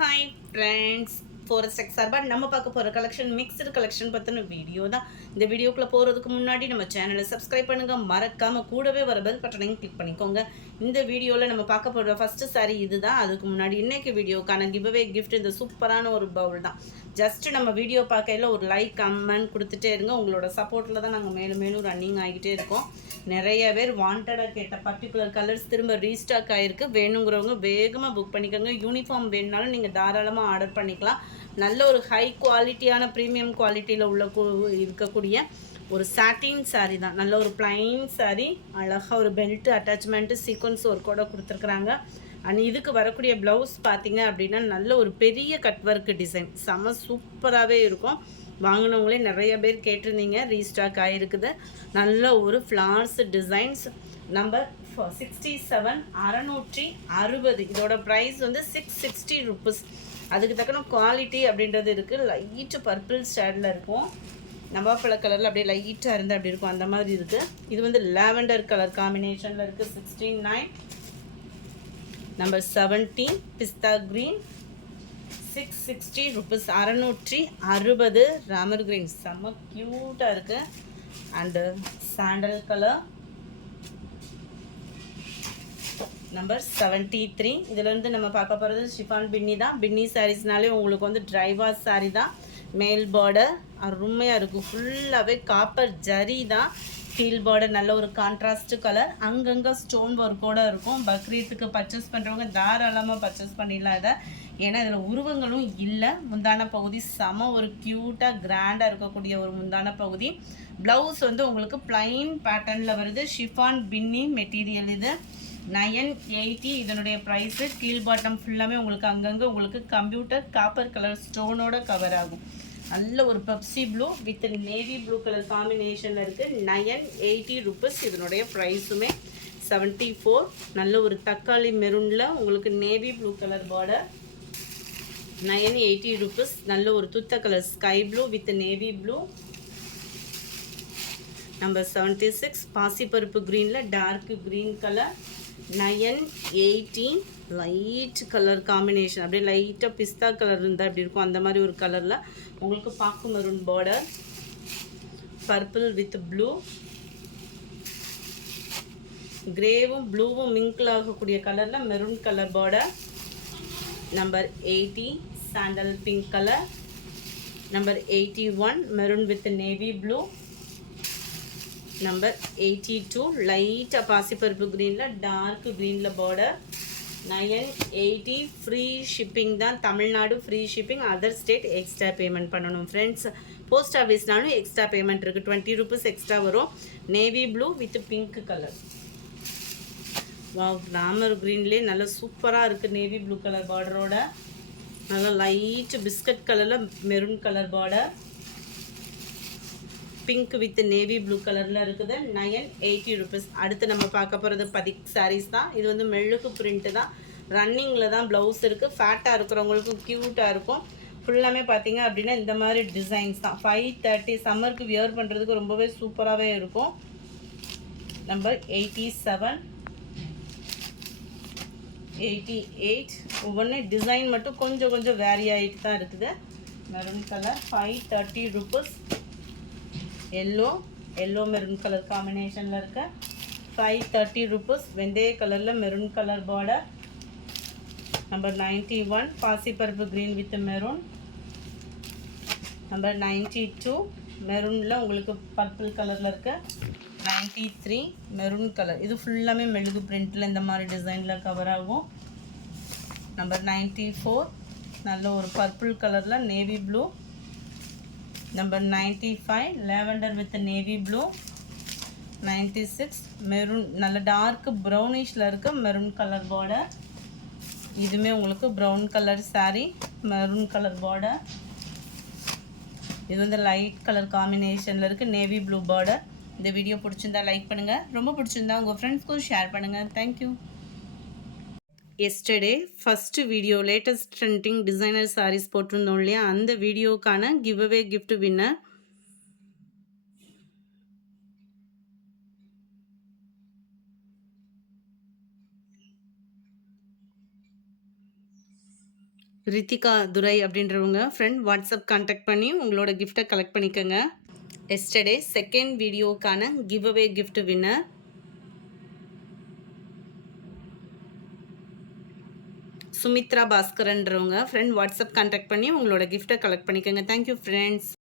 Hi friends, forest X சார்பாக நம்ம பார்க்க போகிற கலெக்ஷன் மிக்சடு கலெக்ஷன் பற்றின வீடியோ தான். இந்த வீடியோக்குள்ளே போகிறதுக்கு முன்னாடி நம்ம சேனலை சப்ஸ்கிரைப் பண்ணுங்கள், மறக்காமல் கூடவே வர பெல் பட்டனையும் கிளிக் பண்ணிக்கோங்க. இந்த வீடியோவில் நம்ம பார்க்க போகிற ஃபஸ்ட்டு சாரி இது தான். அதுக்கு முன்னாடி இன்றைக்கி வீடியோக்கான கிவ்அவே கிஃப்ட் இந்த சூப்பரான ஒரு பவுல் தான். ஜஸ்ட்டு நம்ம வீடியோ பார்க்கையில் ஒரு லைக் கமெண்ட் கொடுத்துட்டே இருங்க. உங்களோட சப்போர்ட்டில் தான் நாங்கள் மேலும் மேலும் ரன்னிங் ஆகிக்கிட்டே இருக்கோம். நிறைய பேர் வாண்டடாக கேட்ட பர்டிகுலர் கலர்ஸ் திரும்ப ரீஸ்டாக் ஆகிருக்கு. வேணுங்கிறவங்க வேகமாக புக் பண்ணிக்கோங்க. யூனிஃபார்ம் வேணுனாலும் நீங்கள் தாராளமாக ஆர்டர் பண்ணிக்கலாம். நல்ல ஒரு ஹை குவாலிட்டியான ப்ரீமியம் குவாலிட்டியில் உள்ள இருக்கக்கூடிய ஒரு சாட்டின் சாரீ தான். நல்ல ஒரு பிளைன் சாரீ, அழகாக ஒரு பெல்ட்டு அட்டாச்மெண்ட்டு சீக்வன்ஸ் ஒர்க்கோட கொடுத்துருக்குறாங்க. அண்ட் இதுக்கு வரக்கூடிய ப்ளவுஸ் பார்த்தீங்க அப்படின்னா நல்ல ஒரு பெரிய கட் ஒர்க் டிசைன், செம சூப்பராகவே இருக்கும். வாங்கினவங்களே நிறைய பேர் கேட்டிருந்தீங்க, ரீஸ்டாக் ஆகிருக்குது. நல்ல ஒரு ஃப்ளார்ஸ் டிசைன்ஸ். நம்பர் 67 660. இதோட ப்ரைஸ் வந்து 660 ருப்பீஸ். அதுக்கு தக்கன குவாலிட்டி அப்படின்றது இருக்குது. லைட்டு பர்பிள் ஷேடில் இருக்கும், நவாப்பழ கலரில் அப்படியே லைட்டாக இருந்து அப்படி இருக்கும், அந்த மாதிரி இருக்குது. இது வந்து லாவெண்டர் கலர் காம்பினேஷனில் இருக்குது. 69. நம்பர் 17 பிஸ்தா க்ரீன், 660 ருப்பீஸ். 660 ராமர் கிரீன், செம்ம க்யூட்டாக இருக்குது. And sandal colour number 73. இதிலேருந்து நம்ம பார்க்க போகிறது ஷிஃபான் பின்னி தான். பின்னி சாரீஸ்னாலே உங்களுக்கு வந்து ட்ரைவாஸ் சாரீ தான். மேல் பார்டர் அருமையாக இருக்கும், ஃபுல்லாகவே காப்பர் ஜரி தான். ஃபீல் பார்டர் நல்ல ஒரு கான்ட்ராஸ்ட் கலர், அங்கங்கே ஸ்டோன் ஒர்க்கோடு இருக்கும். பக்ரீத்துக்கு பர்ச்சேஸ் பண்ணுறவங்க தாராளமாக பர்ச்சேஸ் பண்ணிடலாம் இதை. ஏன்னா இதில் உருவங்களும் இல்லை. முந்தான பகுதி செம ஒரு க்யூட்டாக கிராண்டாக இருக்கக்கூடிய ஒரு முந்தான பகுதி. ப்ளவுஸ் வந்து உங்களுக்கு பிளைன் பேட்டர்னில் வருது. ஷிஃபான் பின்னி மெட்டீரியல் இது. 980 இதனுடைய ப்ரைஸு. கீழ் பாட்டம் ஃபுல்லாமே உங்களுக்கு அங்கங்கே உங்களுக்கு கம்ப்யூட்டர் காப்பர் கலர் ஸ்டோனோட கவர் ஆகும். நல்ல ஒரு Pepsi blue with navy blue colour காம்பினேஷனில் இருக்குது. 980 ருப்பீஸ். இதனுடைய ப்ரைஸுமே 74. நல்ல ஒரு தக்காளி மெரூனில் உங்களுக்கு navy blue colour border, 980 rupees. நல்ல ஒரு துத்த colour sky blue with navy blue. Number 76 பாசிப்பருப்பு க்ரீனில் dark green colour, 980. Light colour combination, அப்படியே லைட்டாக பிஸ்தா கலர் இருந்தால் அப்படி இருக்கும், அந்த மாதிரி ஒரு கலரில் உங்களுக்கு பாக்கு maroon border, purple with blue, கிரேவும் ப்ளூவும் மிங்கிள் ஆகக்கூடிய கலரில் maroon colour border. Number 80 sandal pink colour. Number 81 maroon with navy blue. Number 82 லைட்டாக பாசிப்பருப்பு க்ரீனில் டார்க் க்ரீனில் பார்டர், 980. ஃப்ரீ ஷிப்பிங் தான், Tamil Nadu free shipping. Other state extra payment பண்ணணும் ஃப்ரெண்ட்ஸ். போஸ்ட் ஆஃபீஸ்னாலும் எக்ஸ்ட்ரா பேமெண்ட் இருக்குது, 20 ருப்பீஸ் எக்ஸ்ட்ரா வரும். Navy blue with pink colour. Wow, ராமர் க்ரீன்லேயே நல்ல சூப்பராக இருக்குது. நேவி ப்ளூ கலர் பார்டரோட நல்லா லைட் பிஸ்கட் கலரில் maroon colour border, pink with navy blue கலரில் இருக்குது. 980 ருப்பீஸ். அடுத்து நம்ம பார்க்க போகிறது பதிக் சாரீஸ் தான். இது வந்து மெழுகு பிரிண்ட்டு தான். ரன்னிங்கில் தான் ப்ளவுஸ் இருக்குது. ஃபேட்டாக இருக்கிறவங்களுக்கும் க்யூட்டாக இருக்கும். ஃபுல்லாமே பார்த்தீங்க அப்படின்னா இந்த மாதிரி டிசைன்ஸ் தான். 530 சம்மருக்கு வியர் பண்ணுறதுக்கு ரொம்பவே சூப்பராகவே இருக்கும். நம்பர் 87 88. ஒவ்வொன்று டிசைன் மட்டும் கொஞ்சம் கொஞ்சம் வேரி ஆகிட்டு தான் இருக்குது. Maroon colour 530 rupees. Yellow maroon colour காம்பினேஷனில் இருக்க 530 ருப்பீஸ். வெந்தய கலரில் மெரூன் கலர் பார்டர். நம்பர் 91 பாசிப்பருப்பு க்ரீன் வித் மெரூன். நம்பர் 92 மெரூனில் உங்களுக்கு பர்பிள் கலரில் இருக்க. 93 மெரூன் கலர். இது ஃபுல்லாமே மெழுகு பிரிண்டில் இந்த மாதிரி டிசைனில் கவர் ஆகும். நம்பர் 94 நல்ல ஒரு பர்பிள் கலரில் navy blue. Number 95 lavender with navy blue. 96 maroon நல்ல டார்க் ப்ரௌனிஷில் இருக்க மெரூன் கலர் பார்டர். இதுவுமே உங்களுக்கு brown colour sari, maroon colour border. இது வந்து லைட் கலர் காம்பினேஷனில் இருக்குது, நேவி ப்ளூ பார்டர். இந்த வீடியோ பிடிச்சிருந்தா லைக் பண்ணுங்கள், ரொம்ப பிடிச்சிருந்தா உங்கள் ஃப்ரெண்ட்ஸ்க்கும் ஷேர் பண்ணுங்கள். Thank you. Yesterday first video latest trending designer saris போட்டிருந்தோம் இல்லையா, அந்த வீடியோக்கான giveaway gift winner Rithika Durai அப்படின்றவங்க ஃப்ரெண்ட் வாட்ஸ்அப் கான்டாக்ட் பண்ணி உங்களோட கிஃப்ட்டை கலெக்ட் பண்ணிக்கோங்க. எஸ்டர்டே செகண்ட் வீடியோக்கான give away gift winner Sumithra பாஸ்கரன்றவங்க ஃப்ரெண்ட் வாட்ஸ்அப் கான்டாக்ட் பண்ணி உங்களோட கிஃப்ட்டை கலெக்ட் பண்ணிக்கோங்க. Thank you friends.